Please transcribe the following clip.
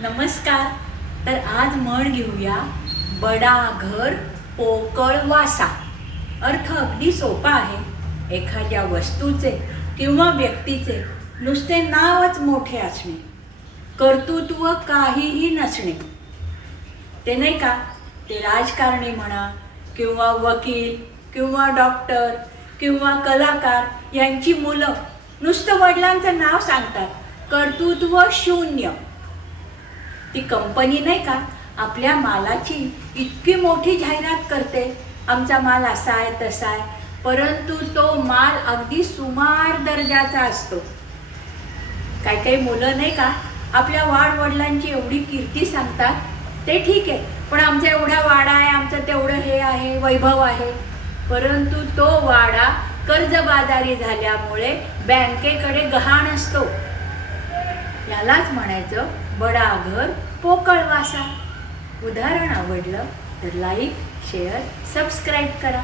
नमस्कार. तर आज म्हण घेऊया बडा घर पोकळ वासा. अर्थ अगदी सोपा आहे. एखाद्या वस्तूचे किंवा व्यक्तीचे नुसते नावच मोठे असणे कर्तृत्व काहीही नसणे. ते नाही का? ते राजकारणी म्हणा किंवा वकील किंवा डॉक्टर किंवा कलाकार यांची मुलं नुसतं वडिलांचं नाव सांगतात. कर्तृत्व शून्य. ती कंपनी नाही का आपल्या मालाची इतकी मोठी जाहिरात करते. आमचा माल असा आहे तसा आहे. परंतु तो माल अगदी सुमार दर्जाचा असतो. काही काही मुलं नाही का आपल्या वाडवडिलांची एवढी कीर्ती सांगतात. ते ठीक आहे पण आमचा एवढा वाडा आहे आमचं तेवढं हे आहे वैभव आहे. परंतु तो वाडा कर्जबाजारी झाल्यामुळे बँकेकडे गहाण असतो. यालाच म्हणायचं बडा घर पोकळ वासा. उदाहरण आवडलं तर लाईक शेअर सबस्क्राईब करा.